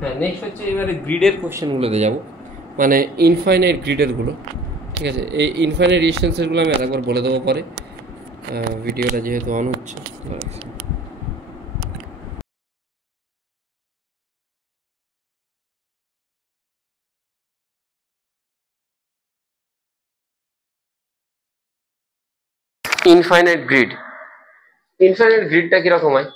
হ্যাঁ, নেক্সট হচ্ছে এবারে গ্রিডের কোশ্চেনগুলোতে যাব, মানে ইনফাইনাইট গ্রিডেরগুলো। ঠিক আছে, এই ইনফাইনাইট রেজিস্ট্যান্সেরগুলো আমি আরেকবার বলে দেবো পরে, ভিডিওটা যেহেতু অন হচ্ছে। ইনফাইনাইট গ্রিডটা কিরকম হয়?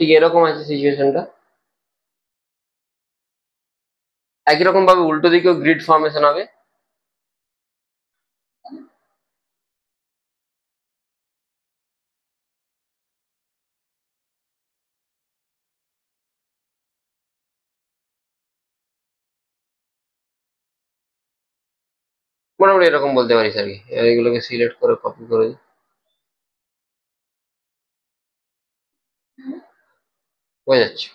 ঠিক এরকম আছে সিচুয়েশনটা। একই রকম ভাবে উল্টো দিকেও গ্রিড ফর্মেশন হবে। মোটামুটি এরকম বলতে পারিস আর কি। এগুলোকে সিলেক্ট করে কপি করে দিই। বোঝা যাচ্ছে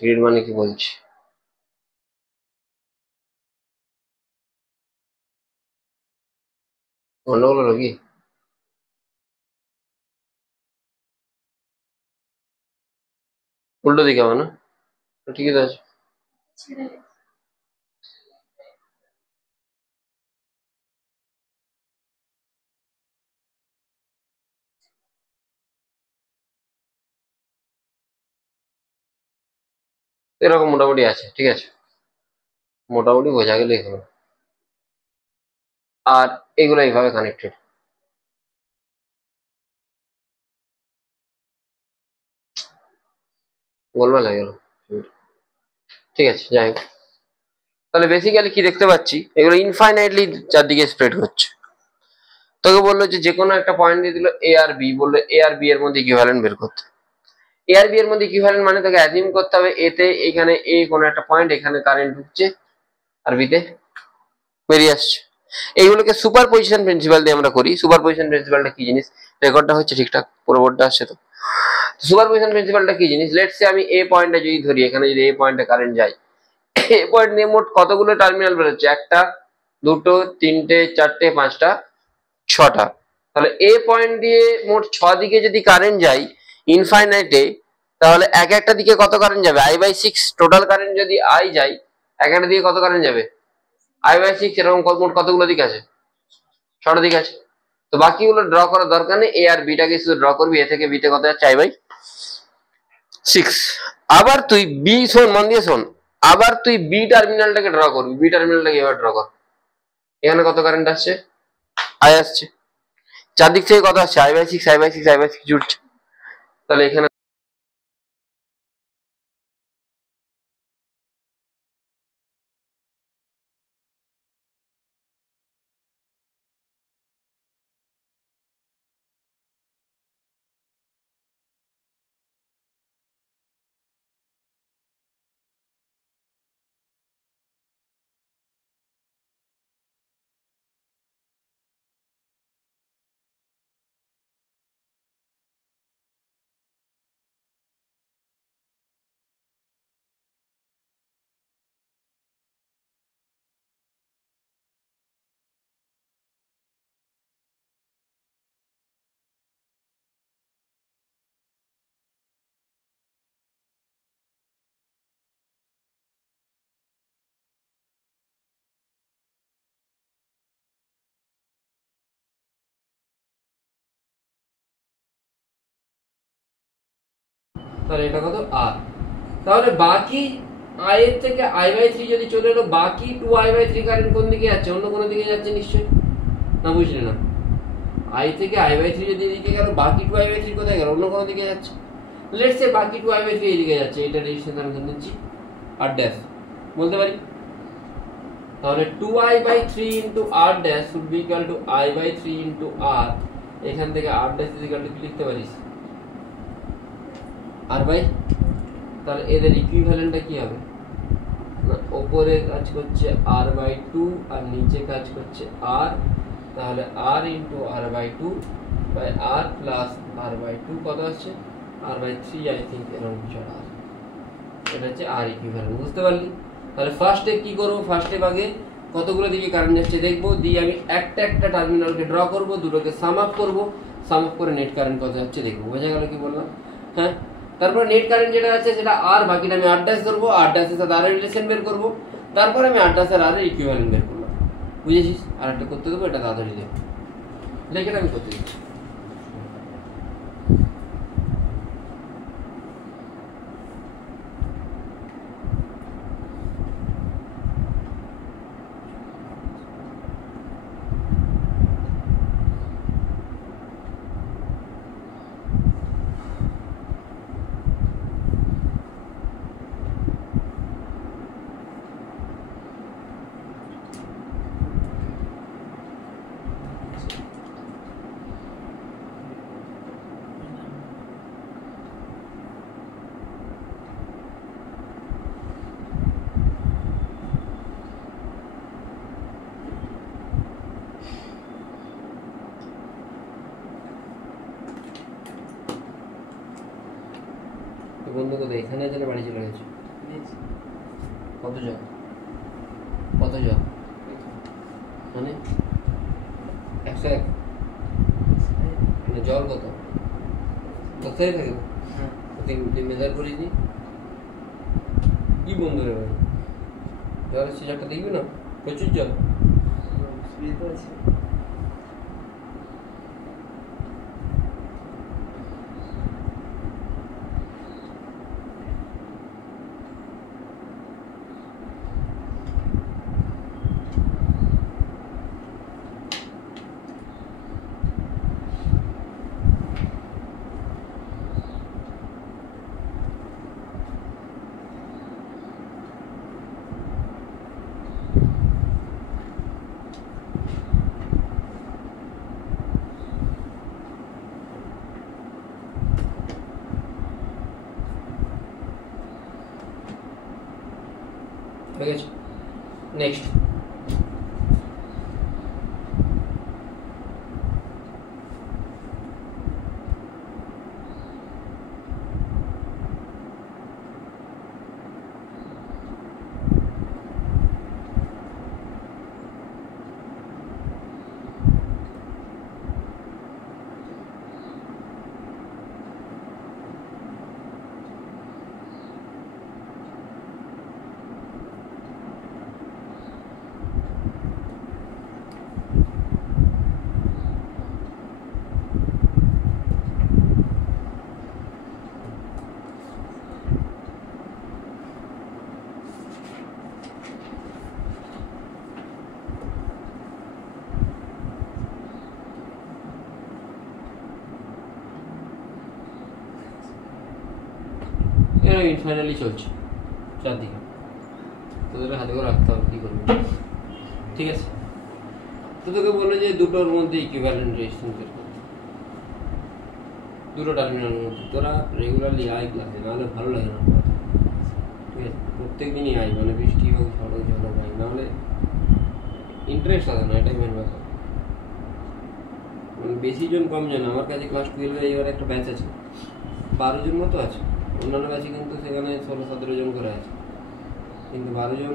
গ্রিড মানে কি বলছি। গন্ডগোল হলো কি? উল্টো দিকে হবে না? ঠিকই তো আছে। এরকম মোটামুটি আছে, ঠিক আছে, মোটামুটি বোঝা গেলে হবে। আর এগুলো এইভাবে কানেক্টেড। গোলমাল হয়ে গেল। ঠিক আছে, যাই হোক। তাহলে বেসিক্যালি কি দেখতে পাচ্ছি, এগুলো ইনফাইনাইটলি চারদিকে স্প্রেড হচ্ছে। তোকে বললো যে কোনো একটা পয়েন্ট দিয়ে দিল এ আর বি, বললো এ আর বি এর মধ্যে ইকুইভ্যালেন্ট বের করতে। এ আর বি এর মধ্যে ইকুইভ্যালেন্ট মানে তোকে অ্যাজিউম করতে হবে এতে এখানে এ কোনো একটা পয়েন্ট, এখানে কারেন্ট ঢুকছে আর বিতে বেরিয়ে আসছে। এইগুলোকে সুপার পজিশন প্রিন্সিপাল দিয়ে আমরা করি। সুপার পজিশন প্রিন্সিপালটা কি জিনিস? রেকর্ডটা হচ্ছে ঠিকঠাক, পুরো বোর্ডটা আসছে তো? সুপার পজিশন প্রিন্সিপালটা কি জিনিস? লেটস সে আমি এ পয়েন্টে যদি ধরি, এখানে যদি এ পয়েন্টে কারেন্ট যায়, এ পয়েন্ট নিয়ে মোট কতগুলো টার্মিনাল বেরোচ্ছে? একটা, দুটো, তিনটে, চারটে, পাঁচটা, ছটা। তাহলে এ পয়েন্ট দিয়ে মোট 6 দিকে যদি কারেন্ট যায় ইনফাইনাইটে, তাহলে এক একটা দিকে কত কারেন্ট যাবে? I/6। টোটাল কারেন্ট যদি আই যায়, এক একটা দিকে কত কারেন্ট যাবে? I/6। এরকম মোট কতগুলো দিক আছে? 6টা দিক আছে। তো বাকিগুলো ড্র করার দরকার নেই, এ আর বিটাকে শুধু ড্র করবি। এ থেকে বিতে কত যাচ্ছে? I/6। আবার তুই বি, শোন মন দিয়ে শোন, আবার তুই বি টার্মিনালটাকে ড্র করবি। বি টার্মিনালটাকে এবার ড্র কর। এখানে কত কারেন্ট আসছে? আই আসছে। চারদিক থেকে কত আসছে? I/6, I/6, I/6 জুড়ছে। তাহলে এখানে তাহলে এটা কত? আর। তাহলে বাকি আই এর থেকে I/3 যদি চলে এলো, বাকি 2I/3 কারেন্ট কোন দিকে যাচ্ছে? অন্য কোনো দিকে যাচ্ছে নিশ্চয়ই, না বুঝলে না? আই থেকে I/3 যদি এদিকে গেল, বাকি 2I/3 কোথায় গেল? অন্য কোনো দিকে যাচ্ছে। লেটস সে বাকি 2I/3 এদিকে যাচ্ছে। এটা রেজিস্ট্যান্স আমি ধরে নিচ্ছি আর ড্যাশ। বলতে পারি। তাহলে 2i/3 into R dash should be equal to i/3 into R, এখান থেকে R dash is equal to কি লিখতে পারিস, আর বাই, তাহলে এদের ইকুইভ্যালেন্টটা কি হবে না, ওপরে কাজ করছে r/2 আর নিচে কাজ করছে r, তাহলে r into r/2 by r plus r/2 কত আসছে r/3 আই থিঙ্ক এরকম কিছু আর, এটা হচ্ছে আর ইকুইভ্যালেন্ট। বুঝতে পারলি? তাহলে ফার্স্টে কি করব, ফার্স্টে আগে কতগুলো দিকে কারেন্ট যাচ্ছে দেখবো, দিয়ে আমি একটা একটা টার্মিনালকে ড্র করব, দুটোকে সাম আপ করবো, সাম আপ করে নেট কারেন্ট কত যাচ্ছে দেখবো। বোঝা গেল কি বললাম? হ্যাঁ, তারপরে নেট কারেন্ট যেটা আছে সেটা আর, বাকিটা আমি আর ড্যাশ ধরবো, আর ড্যাশের সাথে আর এর রিলেশন বের করবো, তারপরে আমি আর ড্যাশের আর এর ইকুইভ্যালেন্ট বের করলাম। বুঝেছিস? আর একটা করতে দেবো, এটা তাড়াতাড়ি দেবো, লেখাটা আমি করতে দিচ্ছি। বন্ধু কোথায়? এখানে আছে না বাড়ি চলে গেছে? কত জল, কত জল মানে 101 মানে জল কত, কোথায় থাকে? তুই মেজার করিস নি কি বন্ধু রে ভাই? জলের সিজারটা দেখবি না, প্রচুর জল আছে। হয়ে গেছে। নেক্সট ইনফাইনালি চলছে চারদিকে, তোদের হাতে করে রাখতে হবে, কী করবি? ঠিক আছে, তো তোকে বললো যে দুটোর মধ্যে ইকুইভ্যালেন্ট রেজিস্ট্যান্স বের করতে, দুটো টার্মিনালের মধ্যে। তোরা রেগুলারলি আয় ক্লাসে, নাহলে ভালো লাগে না। ঠিক আছে, প্রত্যেক দিনই আয়, মানে বৃষ্টি হোক ঝড় হোক ঝড় ভাই, নাহলে ইন্টারেস্ট লাগে না, এটাই মেন ব্যাপার। মানে বেশি জন কম জন, আমার কাছে ক্লাস 12 এবার একটা ব্যাচ আছে 12 জন মতো আছে, অন্যান্য ব্যাচে কিন্তু সেখানে 16-17 জন করে আছে, কিন্তু 12 জন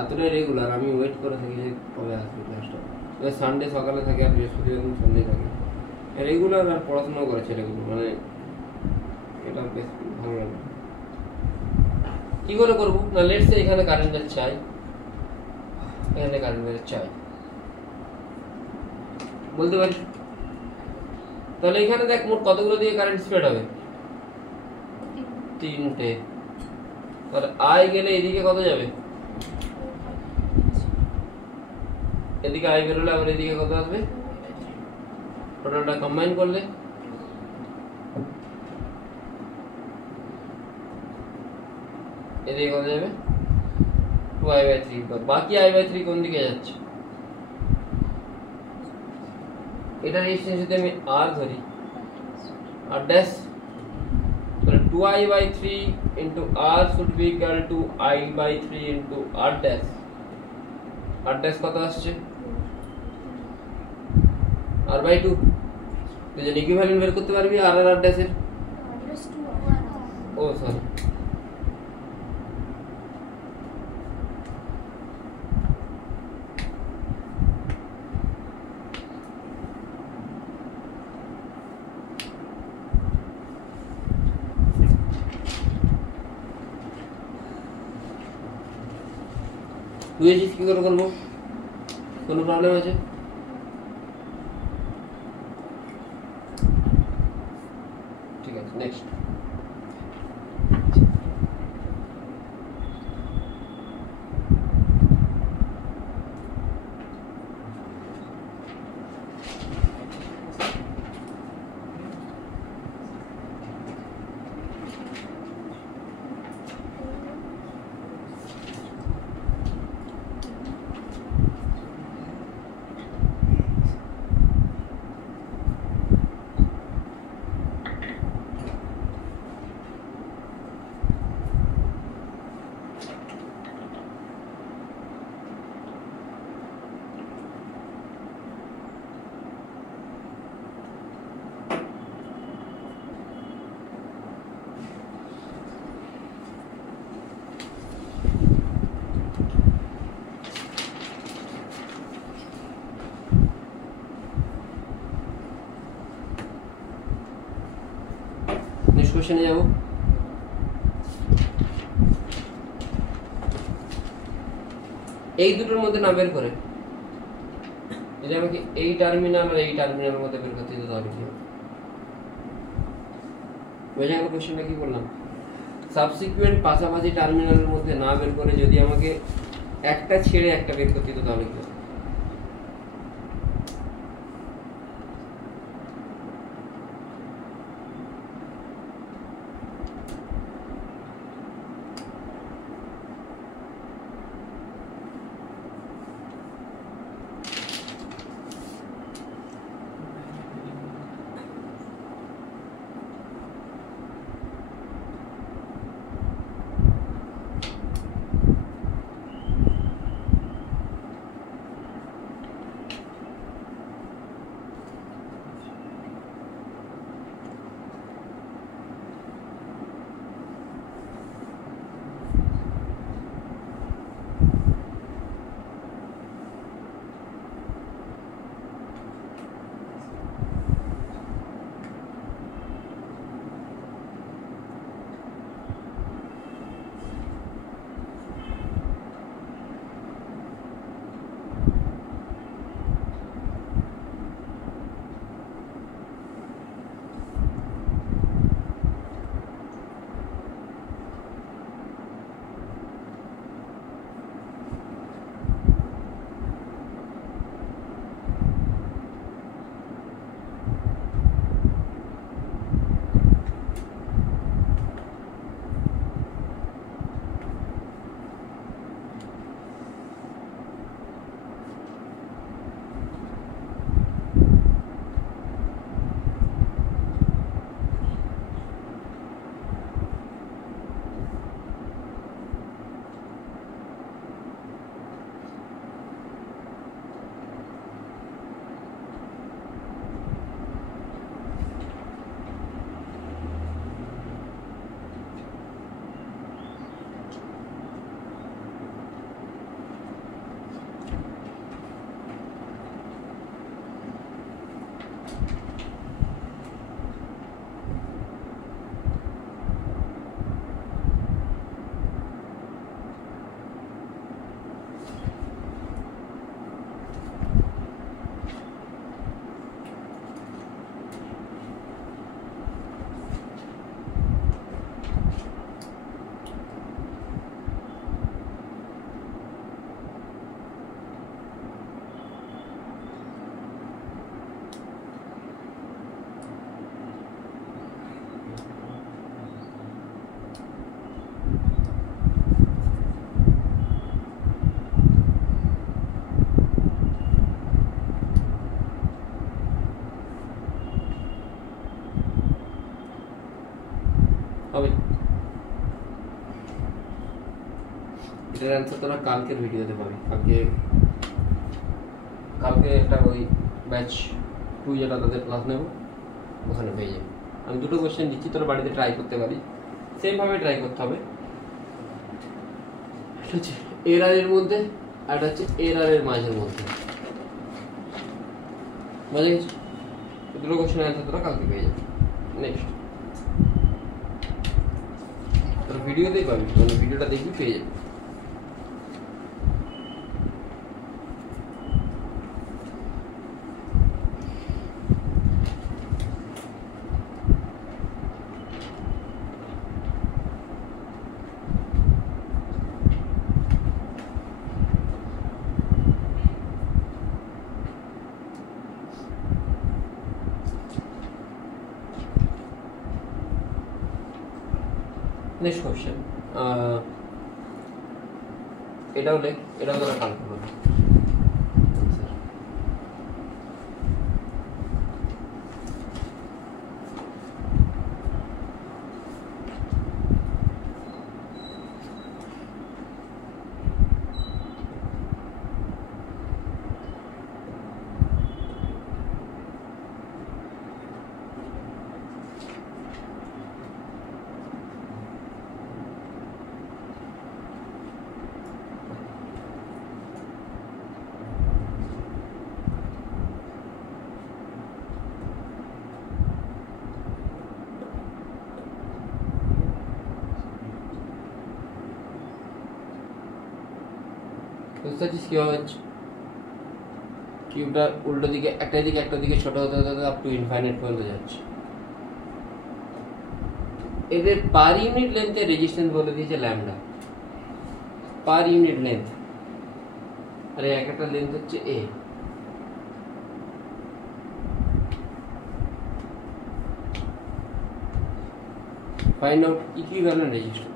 এতটাই রেগুলার, আমি ওয়েট করে থাকি যে কবে আসবে ক্লাসটা। সানডে সকালে থাকে আর বৃহস্পতিবার দিন সন্ধ্যে থাকে, রেগুলার আর পড়াশোনাও করে ছেলেগুলো, মানে এটা বেশ ভালো লাগে। কী করে করবো না, লেটস সে এখানে কারেন্ট যাচ্ছে আই, এখানে কারেন্ট যাচ্ছে আই, বলতে পারি। তাহলে এখানে দেখ মোট কতগুলো দিয়ে কারেন্ট স্প্রেড হবে, 3টে। তাহলে আই গেলে এদিকে কত যাবে, এদিকে আই বেরোলে আবার এদিকে কত আসবে, টোটালটা কম্বাইন করলে এদিকে কত যাবে 2i/3, বাকি i/3 কোন দিকে যাচ্ছে? এটা রেজিস্ট্যান্স যদি আমি r ধরি, r ড্যাশ, তাহলে 2i/3 into r should be equal to i/3 into r dash. r dash কত আসছে? r/2। তুই যদি ইকুইভ্যালেন্ট বের করতে পারবি r আর r ড্যাশের, ও সরি, বুঝেছিস কি করে করবো? কোনো প্রবলেম আছে? ঠিক আছে, নেক্সট। নেক্সট কোশ্চেনে যাব। এই দুটোর মধ্যে না বের করে যদি আমাকে এই টার্মিনাল আর এই টার্মিনালের মধ্যে বের করতে দিতে হবে কি হবে? বুঝে গেল কোশ্চেনটা কি করলাম? সাবসিকুয়েন্ট পাশাপাশি টার্মিনালের মধ্যে না বের করে যদি আমাকে একটা ছেড়ে একটা বের করতে দিত তাহলে কি হবে? হবে। এটার অ্যান্সার তোরা কালকের ভিডিওতে পাবি। কালকে একটা ওই ব্যাচ 2 যেটা তাদের ক্লাস নেব ওখানে পেয়ে যাবে। আমি দুটো কোশ্চেন দিচ্ছি, তোরা বাড়িতে ট্রাই করতে পারি, সেমভাবে ট্রাই করতে হবে। এটা হচ্ছে এরারের মধ্যে আর এটা হচ্ছে এরারের মাঝের মধ্যে। বুঝে গেছি? দুটো কোশ্চেন অ্যান্সার তোরা কালকে পেয়ে যাবে। নেক্সট তোরা ভিডিওতেই পাবি, মানে ভিডিওটা দেখবি পেয়ে যাবে। নেক্সট কোশ্চেন, এটাও লেখ, এটাও তোরা কালকে পাবি। বুঝতে পারছিস কীভাবে হচ্ছে? কিউবটা উল্টো দিকে একটা দিকে ছোট হতে হতে আপ টু ইনফাইনাইট পর্যন্ত যাচ্ছে। এদের পার ইউনিট লেন্থে রেজিস্ট্যান্স বলে দিয়েছে ল্যামডা, পার ইউনিট লেন্থ। আর এক একটা লেন্থ হচ্ছে A. Find out equivalent resistance.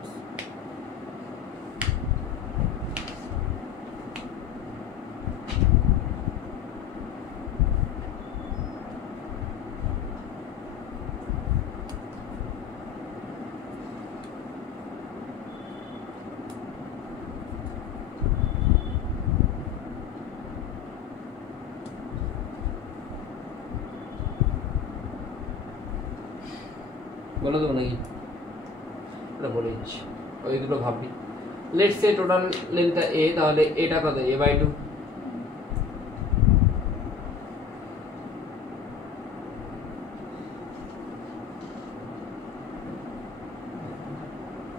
বলে দেবো নাকি? এটা বলে দিচ্ছি, ওই দুটো ভাববি। লেটস সে টোটাল লেন্থটা এ, তাহলে এটা কত? a/2।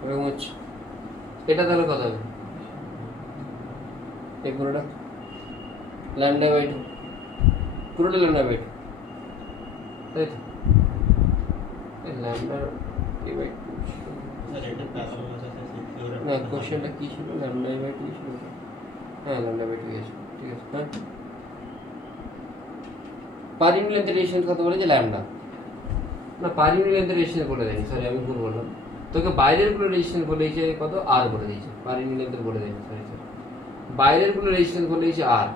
এরকম হচ্ছে। এটা তাহলে কত হবে? এই পুরোটা λ/2, পুরোটা λ/2, তাই তো? ল্যামডা a/2 না, কোশ্চেনটা কি ছিল? λ/2 ছিল। হ্যাঁ, λ/2 আছে, ঠিক আছে। হ্যাঁ, পার ইউনিট লেন্থের রেজিস্ট্যান্স কত বলেছে? ল্যামডা না, পার ইউনিট লেন্থের রেজিস্ট্যান্স বলে দেয়নি, সরি আমি ভুল বললাম। তোকে বাইরের গুলো রেজিস্ট্যান্স বলেছে কত? আর বলে দিয়েছে, পার ইউনিট লেন্থের বলে দেয়নি, সরি। বাইরের গুলো রেজিস্ট্যান্স বলে দিয়েছে আর।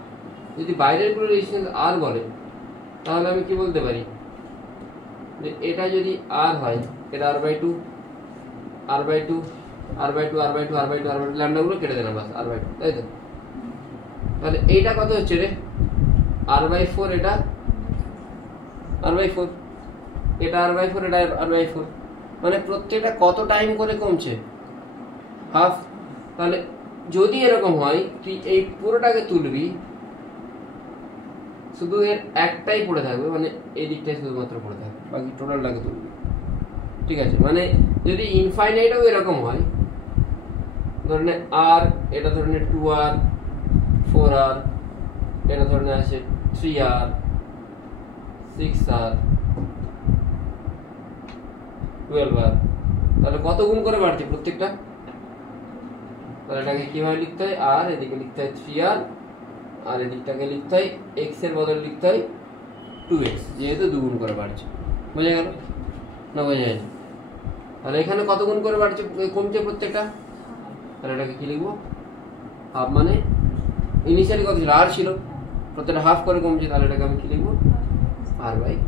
যদি বাইরের গুলো রেজিস্ট্যান্স আর বলে তাহলে আমি কি বলতে পারি? যে এটা যদি আর হয়, এটা r/2 ল্যামডাগুলো কেটে দিলাম, বাস r/2, তাই তো? তাহলে এইটা কত হচ্ছে রে? r/4, এটা r/4, এটা r/4, এটা r/4, মানে প্রত্যেকটা কত টাইম করে কমছে? হাফ। তাহলে যদি এরকম হয়, তুই এই পুরোটাকে তুলবি, শুধু এর একটাই পড়ে থাকবে, মানে এই দিকটাই শুধুমাত্র পড়ে থাকবে, বাকি টোটালটাকে তুলবি, ঠিক আছে? মানে যদি ইনফাইনাইটও এরকম হয়, ধরনে আর, এটা ধরনে 2r, 4r, এটা ধরনে আছে 3r, 6r, 12r, তাহলে কত গুণ করে বাড়ছে প্রত্যেকটা? তাহলে এটাকে কিভাবে লিখতে হয়? আর এদিকে লিখতে হয় 3r, আর এদিকটাকে লিখতে হয় x এর বদলে লিখতে হয় 2x, যেহেতু দুগুণ করে বাড়ছে। বোঝা গেল না? বোঝা যাচ্ছে? তাহলে এখানে কত গুণ করে বাড়ছে, কমছে প্রত্যেকটা? তাহলে এটাকে কি লিখবো? হাফ, মানে ইনিশিয়ালি কত ছিল? আর ছিল, প্রত্যেকটা হাফ করে কমছে, তাহলে এটাকে আমি কি লিখবো? r/2,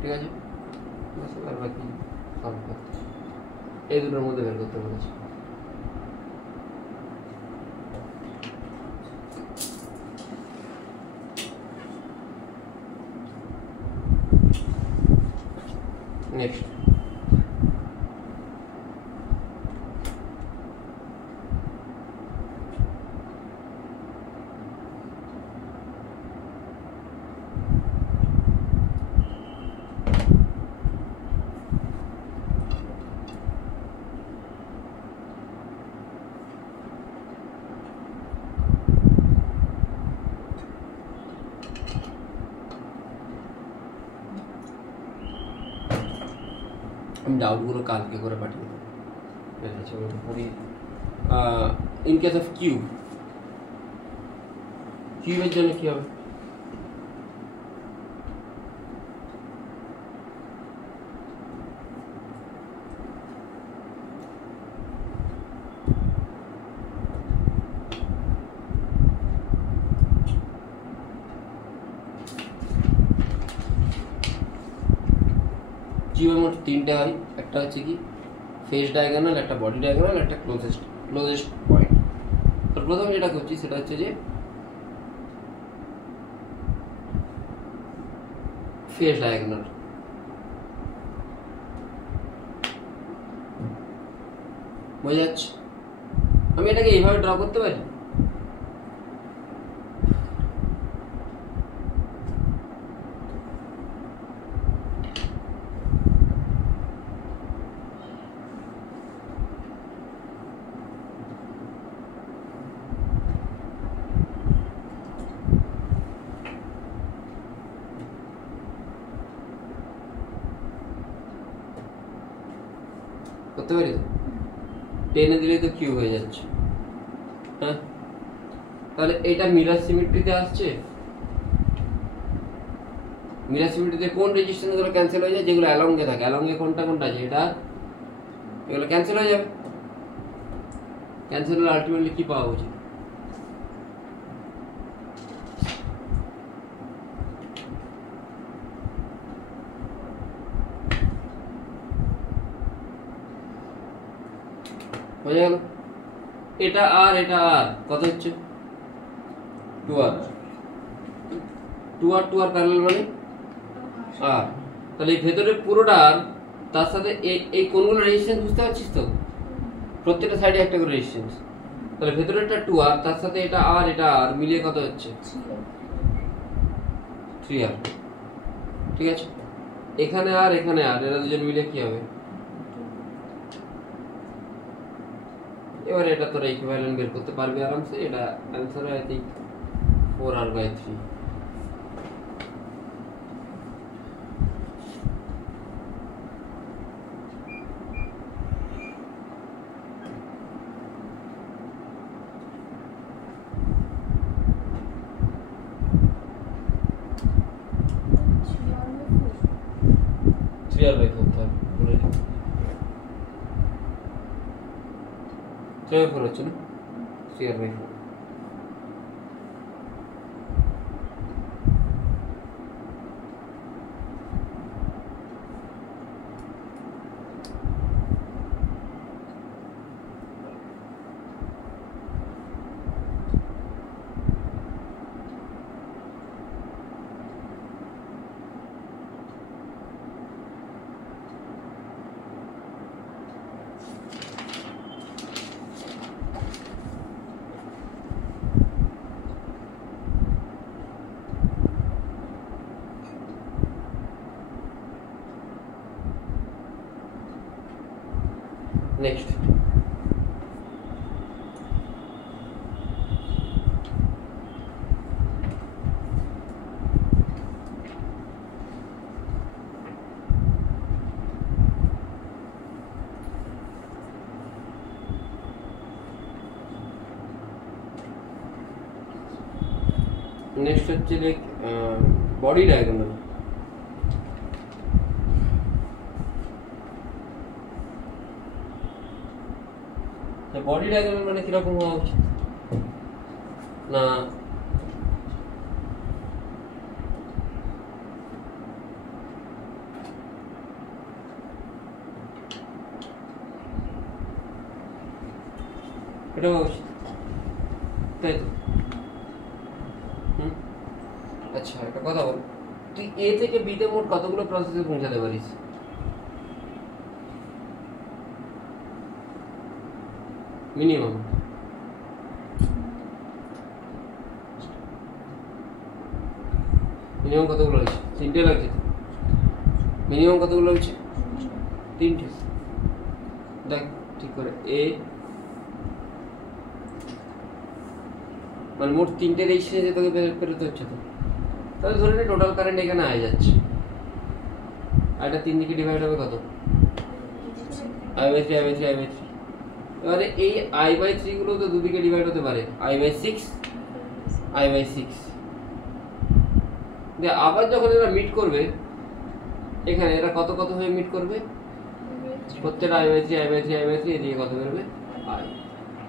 ঠিক আছে? আর বাকি সলভ করতে এই দুটোর মধ্যে বের করতে বলেছে। নেক্সট আমি ডাউটগুলো কালকে করে পাঠিয়ে দেবো। ইন কেস অফ কিউবের জন্য কি হবে? কিউবের মোট তিনটে হয়, একটা হচ্ছে কি ফেস ডায়াগোনাল, একটা বডি ডায়াগোনাল, একটা ক্লোজেস্ট পয়েন্ট। তো প্রথম যেটা করছি সেটা হচ্ছে যে ফেস ডায়াগোনাল। বোঝা যাচ্ছে? আমি এটাকে এইভাবে ড্র করতে পারি। করতে পারি? টেনে দিলে তো কিউব হয়ে যাচ্ছে। হ্যাঁ, তাহলে এটা মিরর সিমেট্রিতে আসছে। মিরর সিমেট্রিতে কোন রেজিস্ট্যান্স গুলো ক্যান্সেল হয়ে যায়? যেগুলো অ্যালঙ্গে থাকে। অ্যালঙ্গে কোনটা কোনটা আছে? এটা, এগুলো ক্যান্সেল হয়ে যাবে। ক্যান্সেল হলে আলটিমেটলি কি পাওয়া উচিত? হয়ে গেল। এটা আর এটা আর কত হচ্ছে? 2r। 2r প্যারালাল মানে আর। তাহলে এই ভেতরে পুরোটা আর, তার সাথে এই কোনগুলো রেজিস্ট্যান্স বুঝতে পারছিস তো? প্রত্যেকটা সাইডে একটা করে রেজিস্ট্যান্স। তাহলে ভেতরেরটা 2r, তার সাথে এটা আর এটা আর মিলিয়ে কত হচ্ছে? 3r। ঠিক আছে, এখানে আর এখানে আর, এরা দুজন মিলে কি হবে? এবার এটা তোরা ইকুইভ্যালেন্ট বের করতে পারবি আরামসে। এটা অ্যানসার আই থিংক 4r/3। হচ্ছে না 3r/4। নেক্সট হচ্ছে like body diagonal. Body diagonal মানে কিরকম হওয়া উচিত? না এটা উচিত, তাই তো? আচ্ছা একটা কথা বল, তুই এ থেকে বিতে মোট কতগুলো প্রসেসে পৌঁছাতে পারিস? মিনিমাম মিনিমাম কতগুলো হয়েছে? 3টে লাগছে। মিনিমাম কতগুলো হয়েছে? 3টে। দেখ ঠিক করে, এ মানে মোট 3টে রেজিস্ট্রেশন যে তোকে পেরোতে হচ্ছে। তো তাহলে ধরে নে টোটাল কারেন্ট এখানে আয় যাচ্ছে, আর এটা 3 দিকে ডিভাইড হবে কত? I/3 I/3 I/3। এবারে এই I/3 গুলো তো দুদিকে ডিভাইড হতে পারে, I/6 I/6। আবার যখন এরা মিট করবে এখানে, এরা কত কত হয়ে মিট করবে? প্রত্যেকটা I/3 I/3 I/3 এদিকে কত বেরোবে? I।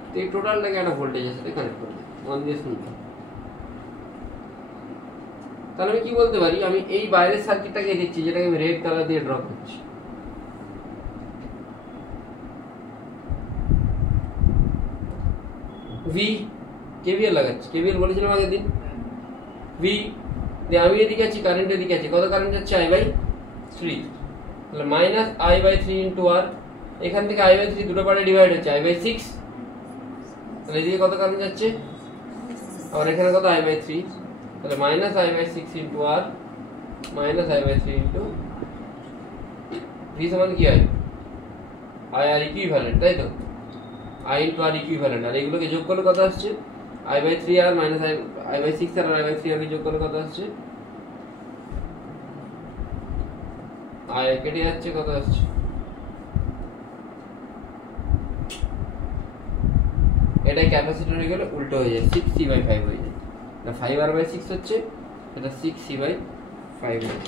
তো এই টোটালটাকে একটা ভোল্টেজের সাথে কানেক্ট করবে, মন দিয়ে শুনতে। তাহলে আমি কি বলতে পারি, আমি এই বাইরের সার্কিটটাকে দিচ্ছি, যেটাকে আমি রেড কালার দিয়ে ড্র করছি। ভি কেভিএল লাগাচ্ছি, কেভিএল বলেছিলাম আগের দিন। ভি দিয়ে আমি এদিকে আছি, কারেন্ট এদিকে আছে, কত কারেন্ট যাচ্ছে? I/3। তাহলে মাইনাস I/3 ইন্টু আর, এখান থেকে I/3 দুটো পার্টে ডিভাইড হচ্ছে, I/6। তাহলে এদিকে কত কারেন্ট যাচ্ছে? আর এখানে কত? I/3। তাহলে minus I/6 into R minus I/3 into V সমান কি হয়? I আর ইকুইভ্যালেন্ট, তাই তো? I into R equivalent. আর এগুলোকে যোগ করলে কত আসছে? I/3 আর মাইনাস I/6 আর I/3 আর যোগ করলে কত আসছে? I কেটে যাচ্ছে, কত আসছে? এটাই ক্যাপাসিটর হয়ে গেলে উল্টো হয়ে যায়, 6C/5 হয়ে যায়। না 5R/6 হচ্ছে, এটা 6C/5 হয়ে যায়।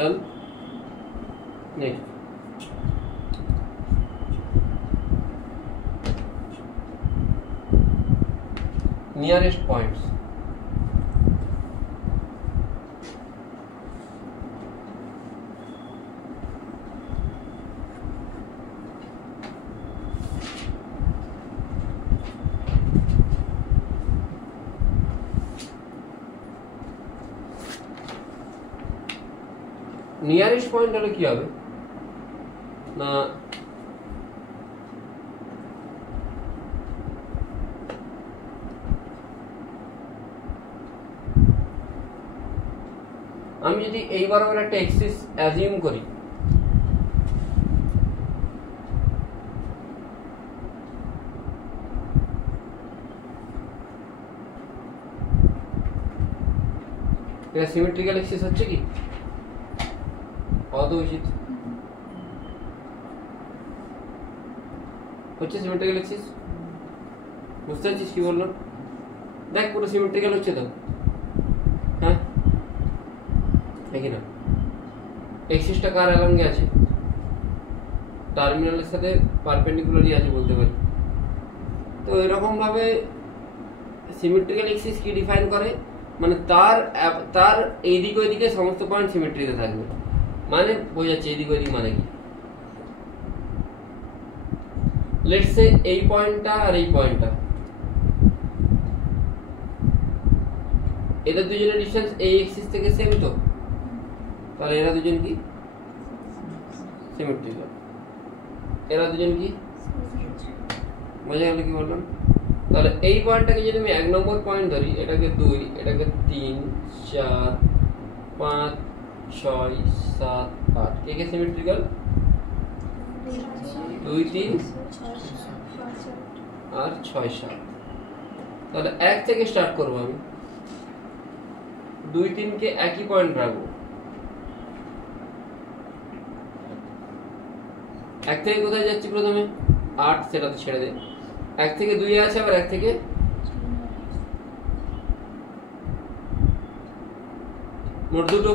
Done. Next. Nearest points. Nearest point হলে কি হবে না, আমি যদি এই বরাবর একটা এক্সিস অ্যাজিউম করি, এটা সিমেট্রিক্যাল এক্সিস হচ্ছে কি? হওয়া উচিত হচ্ছে সিমেট্রিক্যাল এক্সিস। বুঝতে পারছিস কি বললাম? দেখ পুরো সিমেট্রিক্যাল হচ্ছে তো, হ্যাঁ দেখি না এক্সিসটা কার অ্যালঙ্গে আছে? টার্মিনালের সাথে পারপেন্ডিকুলারই আছে বলতে পারি। তো এরকম ভাবে সিমেট্রিক্যাল এক্সিস কি ডিফাইন করে, মানে তার এইদিক ওইদিকে সমস্ত পয়েন্ট সিমেট্রিতে থাকবে, মানে বোঝাচ্ছে এইদিক ওইদিক মানে কি। লেটস সে এই পয়েন্টটা আর এই পয়েন্টটা এদের দুজনের ডিস্টেন্স এই এক্সিস থেকে সেম, তো তাহলে এরা দুজন কি সিমেট্রিক্যাল, এরা দুজন কি, বোঝা গেল কি বললাম? তাহলে এই পয়েন্টটাকে যদি আমি 1 নম্বর পয়েন্ট ধরি, এটাকে 2, এটাকে 3, 4, 5, 6, 7, 8, কে কে সিমেট্রিক্যাল? 2, 3 আর 6, 7। তাহলে 1 থেকে স্টার্ট করবো আমি, 2, 3 কে একই পয়েন্ট রাখবো। 1 থেকে কোথায় যাচ্ছি প্রথমে? 8, সেটা তো ছেড়ে দে। 1 থেকে 2 আছে, আবার 1 থেকে মোট দুটো।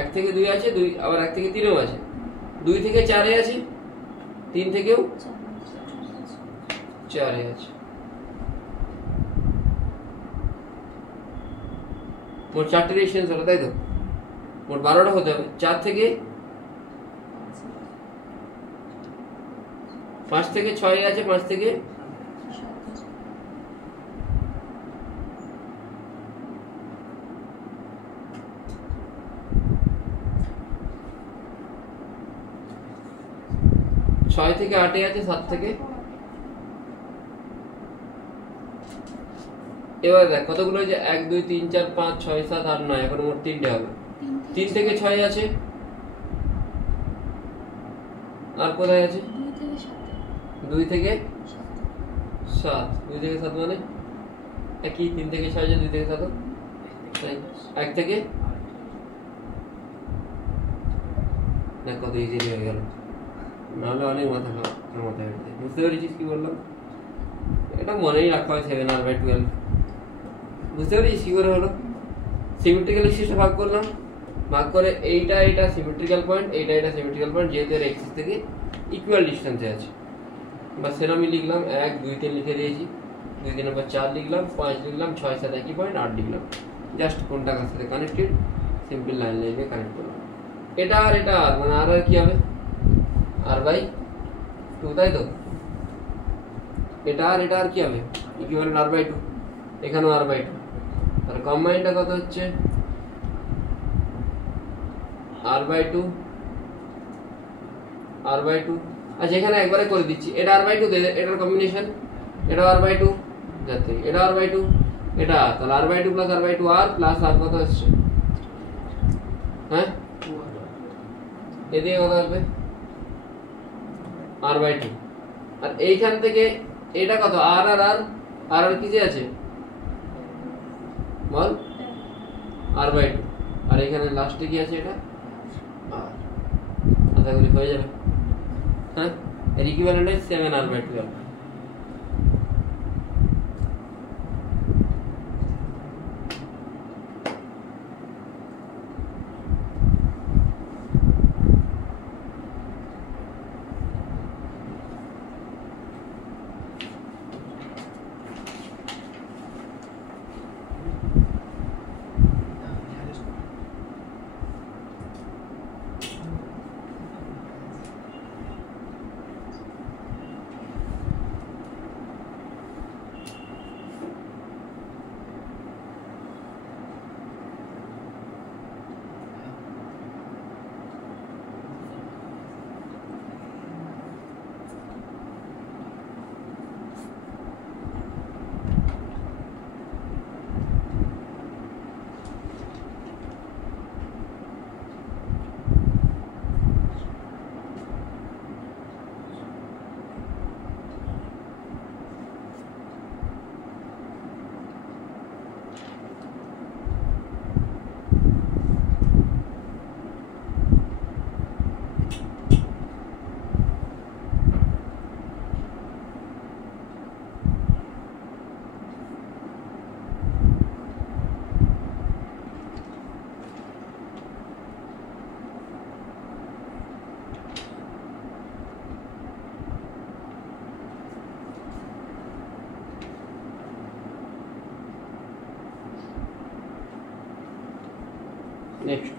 1 থেকে 2 আছে, 2 আবার 1 থেকে 3ও আছে, 2 থেকে 4 আছে, 3 থেকেও 4 আছে। মোট 4টে ডিস্টেন্স হলো, তাই তো? মোট 12টা হতে হবে। 4 থেকে 5 থেকে 6 আছে, 5 থেকে 6 থেকে 8 আছে, 7 থেকে। এবার দেখ কতগুলো আছে, 1 2 3 4 5 6 7 8 9, এখন মোট 3টে হবে। 3 থেকে 6 আছে, আর কোথায় আছে? 2 থেকে 7, 2 থেকে 7 মানে একই। 3 থেকে 6 আছে, 2 থেকে 7, 1 থেকে না, কত ইজি হয়ে গেল, নাহলে অনেক মাথা মাথায় বুঝতে পেরেছিস কি বললাম? এটা মনেই রাখা হয় 7r/12। বুঝতে পেরেছিস কি করে হলো? সিমেট্রিক্যাল এক্সিসটা ভাগ করলাম, ভাগ করে এইটা এটা সিমেট্রিক্যাল পয়েন্ট, এইটা এটা সিমেট্রিক্যাল পয়েন্ট, যেহেতু এর এক্সিস থেকে ইকুয়াল ডিস্টেন্সে আছে। বা সেরকমই লিখলাম, 1 2 3 লিখে দিয়েছি, 2 3 এর পর 4 লিখলাম, 5 লিখলাম, 6 7 একই পয়েন্ট, 8 লিখলাম। জাস্ট কোনটা কার সাথে কানেক্টেড, সিম্পল লাইন দিয়ে কানেক্ট করলাম। এটা আর এটা আর, মানে আর কি হবে? r/2, তাই তো? এটা আর কি হবে? ইকুইভ্যালেন্ট r/2, এখানেও r/2। তাহলে কম্বাইনটা কত হচ্ছে? r/2 আচ্ছা, এখানে একবারে করে দিচ্ছি, এটা r/2, এটার কম্বিনেশন, এটা r/2 যাতে এটা r/2, এটা, তাহলে r/2 প্লাস r/2 আর প্লাস আর কত আসছে? হ্যাঁ, এদিকে কত আসবে? r/2। আর এইখান থেকে এটা কত? আর আর আর আর আর কি যে আছে বল? r/2। আর এখানে লাস্টে কি আছে? এটা আর। আশা করি হয়ে যাবে। হ্যাঁ, এর ইকুইভ্যালেন্ট হয় 7r/12। নেক্সট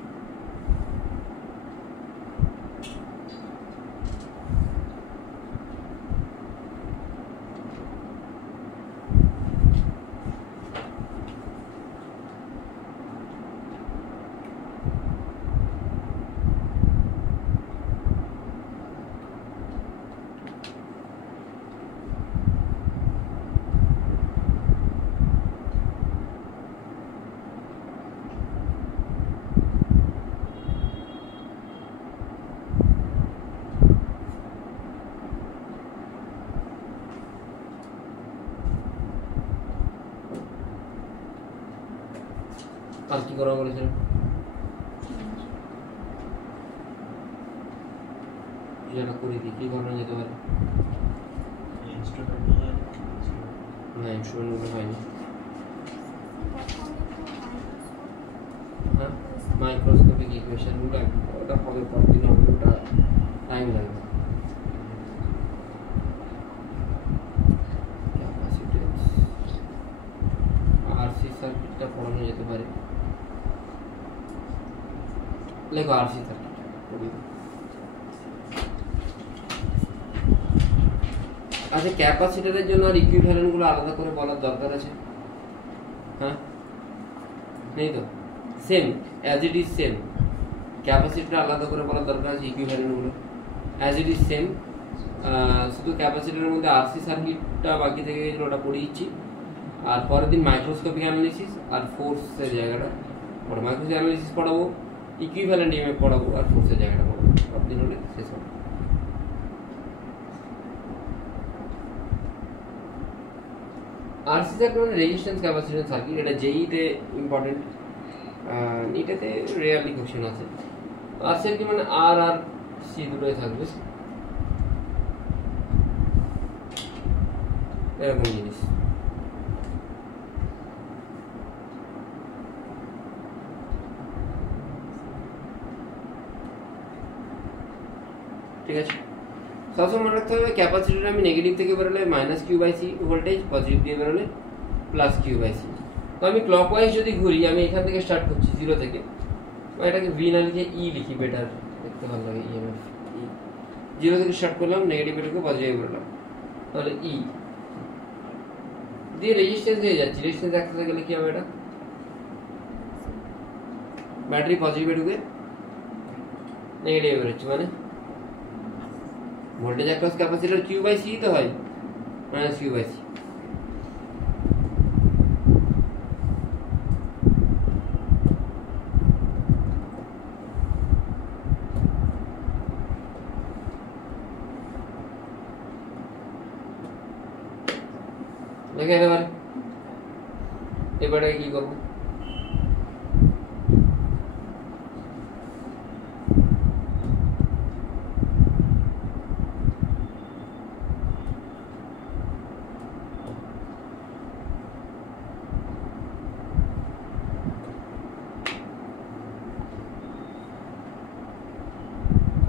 আর কি করা বলেছিলাম? যেটা করে দিই কি করানো যেতে পারে? না ইনস্ট্রুমেন্টগুলো হয়নি। হ্যাঁ মাইক্রোস্কোপিক ইকুয়েশনগুলো ওটা হবে পরদিন হবে, ওটা টাইম লাগবে। ক্যাপাসিটেন্স আরসি সার্কিটটা পড়ানো যেতে পারে। লেখো আরসি সার্কিট পড়ি। আচ্ছা ক্যাপাসিটরের জন্য আর ইকুইভ্যালেন্ট গুলো আলাদা করে বলার দরকার আছে? হ্যাঁ নেই তো, same as it is same. Capacitor আলাদা করে বলার দরকার আছে, ইকুইভ্যালেন্ট গুলো অ্যাজ ইট ইজ সেম। শুধু ক্যাপাসিটরের মধ্যে আরসি সার্কিটটা বাকি থেকে গেছিল, ওটা পড়িয়েছি। আর পরের দিন মাইক্রোস্কোপিক অ্যানালিসিস আর ফোর্সের জায়গাটা পড়াবো। মাইক্রোস্কোপিক অ্যানালিসিস পড়াবো, ইকুইভ্যালেন্ট ইএমএফ পড়াবো, আর ফোর্সের জায়গাটা পড়াবো। সব দিন হলে শেষ হবে। আরসি সার্কিট মানে রেজিস্ট্যান্স ক্যাপাসিট্যান্স সার্কিট, এটা জেইতে ইম্পর্টেন্ট, এটাতে রেয়ারলি কোশ্চেন আছে। আরসি সার্কিট মানে আর আর সি দুটোই থাকবে, এরকম জিনিস। ঠিক আছে, সবসময় মনে রাখতে হবে ক্যাপাসিটর আমি নেগেটিভ থেকে বেরোলে minus Q by C voltage, positive দিয়ে বেরোলে প্লাস কিউ বাই সি। তো আমি ক্লকওয়াইজ যদি ঘুরি, আমি এখান থেকে স্টার্ট করছি 0 থেকে, এটাকে ভি না লিখে ই লিখি, বেটার দেখতে ভালো লাগে। ইএমএফ ই 0 থেকে স্টার্ট করলাম, নেগেটিভ এটাকে পজিটিভ বেরোলাম, তাহলে ই দিয়ে রেজিস্ট্যান্স হয়ে যাচ্ছে। রেজিস্ট্যান্স একসাথে গেলে কি হবে? এটা ব্যাটারি পজিটিভে ঢুকে নেগেটিভে বেরোচ্ছে, মানে voltage across capacitor Q by C তো হয়, মাইনাস কিউ বাই সি। দেখে এবারে কি করবো?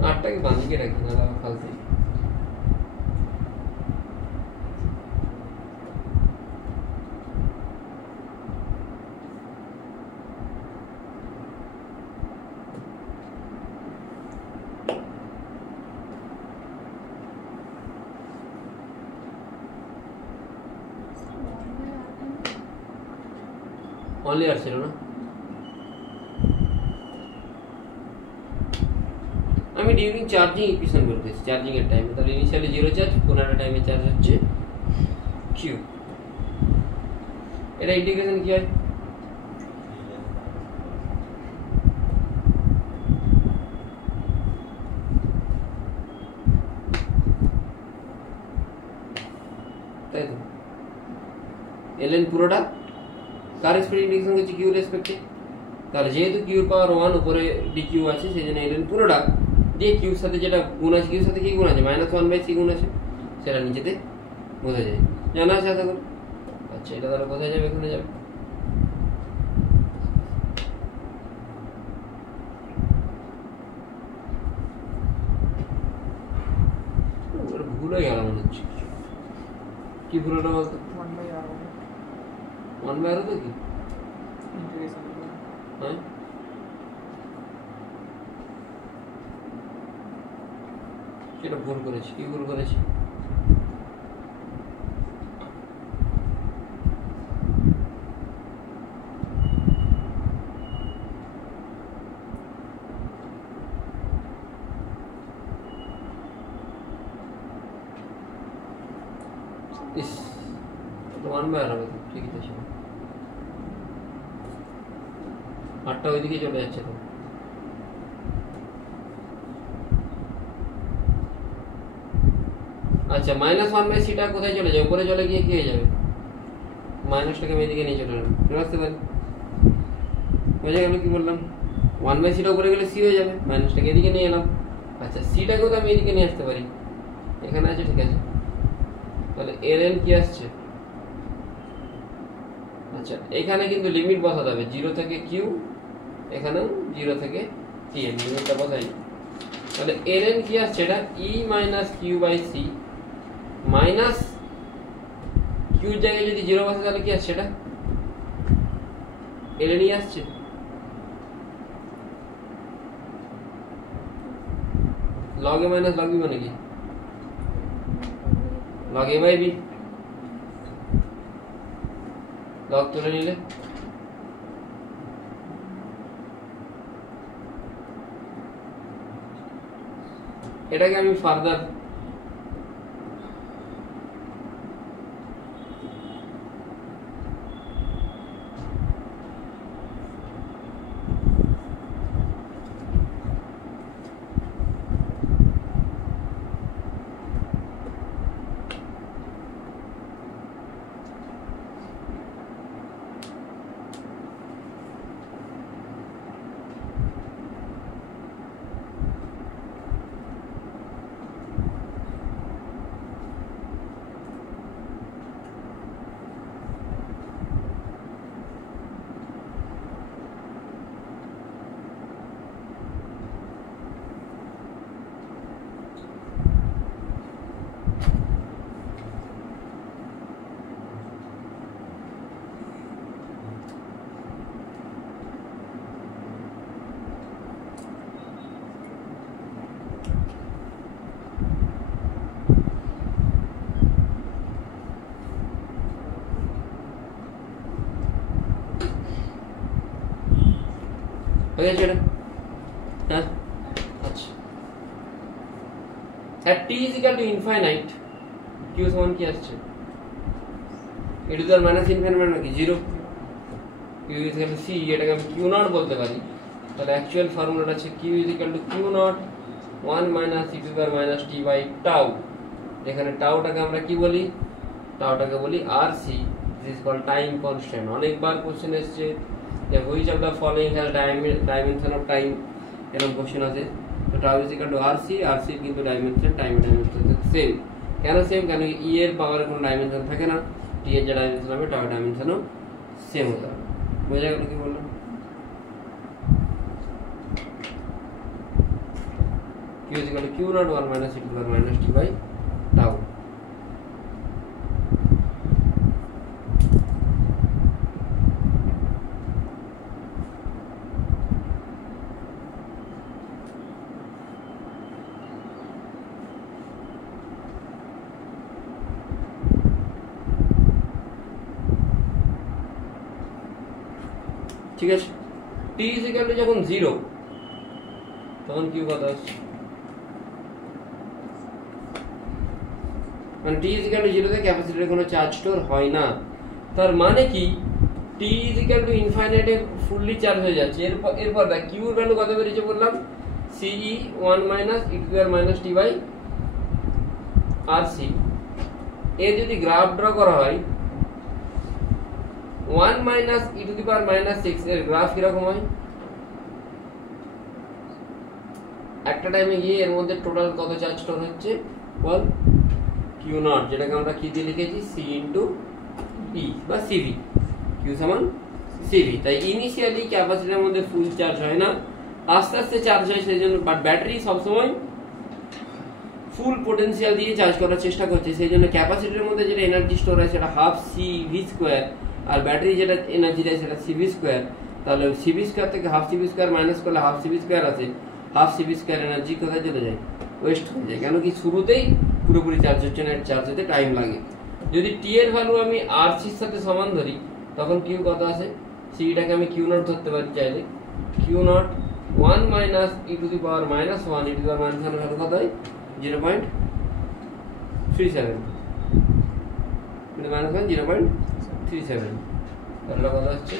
আটটাকে বাঁধিয়ে রাখি, না ফালতে। অনলি আর ছিল না, আমি ডিউরিং চার্জিং ইকুয়েশন বলতেছি, চার্জিং এর টাইমে। তাহলে ইনিশিয়ালি 0 চার্জ, কোন একটা টাইমে চার্জ হচ্ছে কিউ। এটা ইন্টিগ্রেশন কি হয়? তাই তো এলএন পুরোটা কার রেসপেক্টে ইন্টিগ্রেশন করছি? কিউ রেসপেক্টে। তাহলে যেহেতু কিউর পাওয়ার 1 উপরে ডিকিউ আছে, সেই জন্য এলএন পুরোটা দিয়ে কিউর সাথে যেটা গুণ আছে, কিউর সাথে কি গুণ আছে? -1/c গুণ আছে, সেটা নিচেতে বোঝা যায়। জানা আছে আশা করি? আচ্ছা, এটা তাহলে কোথায় যাবে? এখানে যাবে। ভুল হয়ে গেল মনে হচ্ছে। কি ভুল হলো বলতো? 1/r তো কি? হ্যাঁ সেটা ভুল করেছি। কি ভুল করেছি? ইস, 1/r হবে তো, ঠিকই তো ছিল। 8টা ওইদিকে চলে যাচ্ছে তো। আচ্ছা, -1/c টা কোথায় চলে যাবে? উপরে চলে গিয়ে কি হয়ে যাবে? মাইনাসটাকে আমি এদিকে নিয়ে চলে আসতে পারি। বোঝা গেল কি বললাম? 1/c উপরে গেলে c হয়ে যাবে, মাইনাসটাকে এদিকে নিয়ে এলাম। আচ্ছা c-টাকেও তো আমি এদিকে নিয়ে আসতে পারি, এখানে আছে, ঠিক আছে। তাহলে ln কি আসছে? আচ্ছা এখানে কিন্তু লিমিট বসাতে হবে 0 থেকে q, এখানেও 0 থেকে tn লিমিটটা বসাই। তাহলে ln কি আসছে? এটা e - q/c মাইনাস q এর জায়গায় যদি 0 বসে তাহলে কি আসছে? এটা ln ই আসছে। log a minus log b মানে কি? log a/b, log তুলে নিলে এটাকে আমি ফার্দার হয়ে গেছে এটা। হ্যাঁ আচ্ছা, at t is equal to infinite q সমান কি আসছে? e to the power minus infinite মানে কি? 0। q is equal to c, এটাকে আমি q নট বলতে পারি। তাহলে অ্যাকচুয়াল ফর্মুলাটা আছে q is equal to q not 1 minus e to the power minus t by tau। এখানে টাউটাকে আমরা কি বলি? টাউটাকে বলি rc, this is called time constant। অনেকবার কোশ্চেন এসেছে যে which of the following has dimension of time, এরকম কোশ্চেন আছে। তো tau is equal to rc, rc কিন্তু ডাইমেনশন টাইম ডাইমেনশন সেম। কেন সেম? কেন e এর পাওয়ারের কোনো ডাইমেনশন থাকে না, t এর যে ডাইমেনশন হবে টাউ ডাইমেনশনও সেম হতে হবে। বোঝা গেল কি বললাম? q is equal to q not 1 minus e to the power minus t by tau। ঠিক আছে, t is equal to যখন 0 তখন কি কত আসছে? মানে t is equal to 0 তে ক্যাপাসিটরে কোনো চার্জ স্টোর হয় না। তার মানে কি t is equal to infinite A fully charge হয়ে যাচ্ছে। এরপর দেখ q এর ভ্যালু কত বেরিয়েছে বললাম? ce 1 minus e to the power minus t by rc। এর যদি গ্রাফ ড্র করা হয় 1 minus e to the power minus 6 এর গ্রাফ কিরকম হয়? একটা টাইমে গিয়ে এর মধ্যে টোটাল কত চার্জ স্টোর হচ্ছে বল? q নট, যেটাকে আমরা কি দিয়ে লিখেছি? c ইনটু e বা cv, q সমান cv। তাই ইনিশিয়ালি ক্যাপাসিটরের মধ্যে ফুল চার্জ হয় না, আস্তে আস্তে চার্জ হয়। সেই জন্য বাট ব্যাটারি সবসময় ফুল পোটেনশিয়াল দিয়ে চার্জ করার চেষ্টা করছে। সেই জন্য ক্যাপাসিটরের মধ্যে যেটা এনার্জি স্টোর হয় সেটা হাফ সিভি স্কোয়ার, আর ব্যাটারি যেটা এনার্জি দেয় সেটা সিভি স্কোয়ার। তাহলে সিভি স্কোয়ার থেকে হাফ সিভি স্কোয়ার মাইনাস করলে হাফ সিভি স্কোয়ার আছে, হাফ সিভি স্কোয়ার এনার্জি কোথায় চলে যায়? ওয়েস্ট হয়ে যায়। কেন কি শুরুতেই পুরোপুরি চার্জ হচ্ছে না, চার্জ হতে টাইম লাগে। যদি টি এর ভ্যালু আমি আর সির সাথে সমান ধরি তখন কিউ কত আসে? সিটাকে আমি কিউ নট ধরতে পারি চাইলে। Q naught 1 minus e to the power minus 1, e to the power minus 1 value কত হয়? 0.37, minus 1 0.37, তাহলে কত হচ্ছে?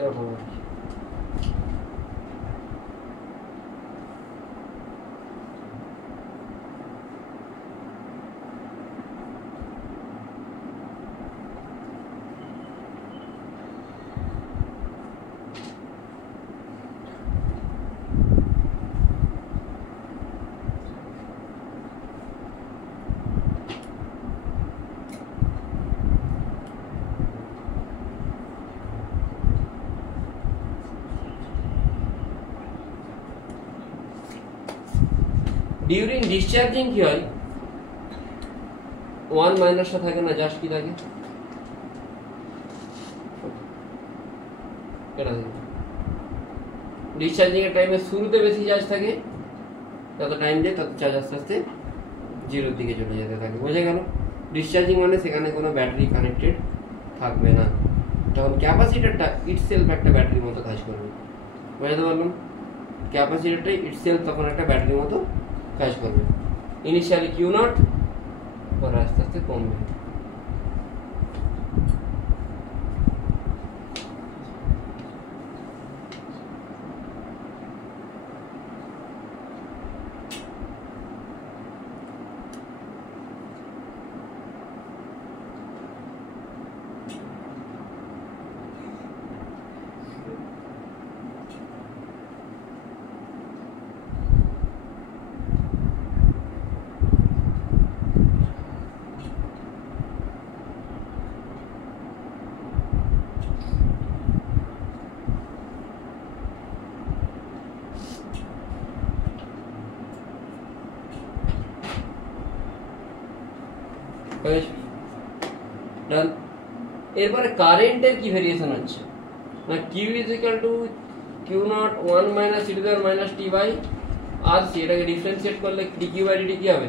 এরকম ডিউরিং ডিসচার্জিং কি হয়, 1 মাইনাসটা থাকে না, জাস্ট কি থাকে, এটা থাকে। ডিসচার্জিং এর টাইমে শুরুতে বেশি চার্জ থাকে, যত টাইম যায় তত চার্জ আস্তে আস্তে জিরোর দিকে চলে যেতে থাকে। বোঝা গেল? ডিসচার্জিং মানে সেখানে কোনো ব্যাটারি কানেক্টেড থাকবে না, তখন ক্যাপাসিটারটা ইটসেলফ একটা ব্যাটারির মতো কাজ করবে। বোঝাতে পারলাম? ক্যাপাসিটারটাই ইটসেলফ তখন একটা ব্যাটারির মতো কাজ করবে। ইনিশিয়ালি কিউ নট, পরে আস্তে আস্তে কমবে। ডান। এরপরে কারেন্টের কি ভেরিয়েশন হচ্ছে, না Q is equal to Q naught 1 minus e to the power minus t by R C. এটাকে ডিফারেন্সিয়েট করলে ডিকিউ বাই ডিটি কি হবে,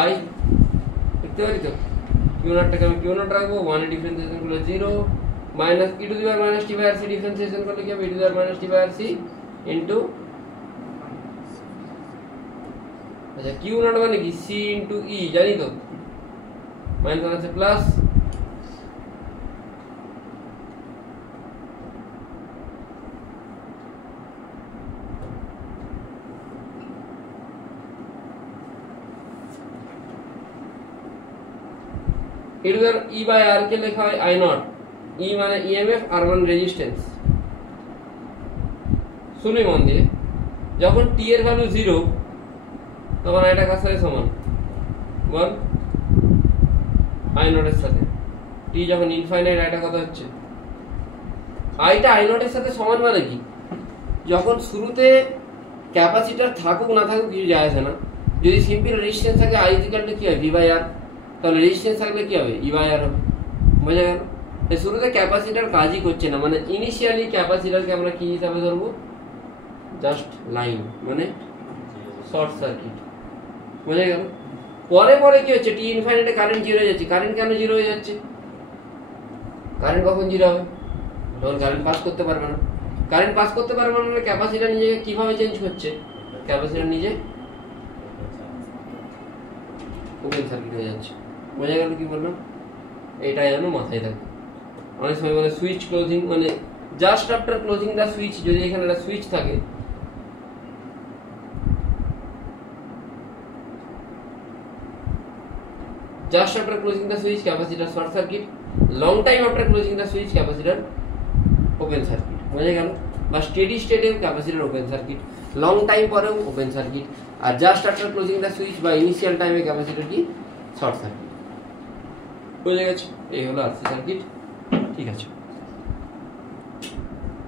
আই। দেখতে পারি তো, কিউ নটটাকে আমি কিউ নট রাখবো, 1 এর ডিফারেন্সিয়েশন করলে 0 minus e to the power minus t by R C, differentiation করলে কি হবে, e to the power minus t by R C into, আচ্ছা কিউ নট মানে কি সি ইনটু ই, জানি তো, মাইনাস আছে প্লাস এর ই বাই আর কে লেখা হয় আই নট। ই মানে ইএমএফ, আর মানে রেজিস্ট্যান্স। শুনি মন দিয়ে, যখন টি এর ভ্যালু 0 তখন এটা কার সাথে সমান, 1 আই নট এর সাথে। টি যখন ইনফাইনাইট, এটা কত হচ্ছে, আইটা আই নট এর সাথে সমান মানে কি, যখন শুরুতে ক্যাপাসিটর থাকুক না থাকুক কিছু যায় আসে না, যদি সিম্পল রেজিস্ট্যান্স থাকে আই ইকুয়াল টু কি হয়, ভি বাই আর, তাহলে রেজিস্ট্যান্স থাকলে কি হবে, ই বাই আর হবে। বোঝা গেল? শুরুতে ক্যাপাসিটর কাজই করছে না, মানে ইনিশিয়ালি ক্যাপাসিটরকে আমরা কি হিসাবে ধরবো, জাস্ট লাইন, মানে শর্ট সার্কিট। বোঝা গেল? পরে পরে কি হচ্ছে, টি ইনফাইনাইটে কারেন্ট 0 হয়ে যাচ্ছে। কারেন্ট কেন 0 হয়ে যাচ্ছে, কারেন্ট কখন 0 হবে, যখন কারেন্ট পাস করতে পারবে না। কারেন্ট পাস করতে পারবে না, ক্যাপাসিটর নিজেকে কিভাবে চেঞ্জ করছে, ক্যাপাসিটর নিজে ওপেন সার্কিট হয়ে যাচ্ছে। বোঝা গেল কি বললাম? এটা যেন মাথায় থাকে। অনেক সময় বলে সুইচ ক্লোজিং, মানে just after closing the switch, যদি এখানে একটা সুইচ থাকে, just after closing the switch capacitor short circuit, long time after closing the switch capacitor open circuit. বোঝা গেল? বা স্টেডি স্টেটে capacitor open circuit, long time পরেও ওপেন সার্কিট, আর just after closing the switch বা initial টাইমে capacitor কি short circuit. বোঝা গেছে? এই হলো আরসি সার্কিট। ঠিক আছে।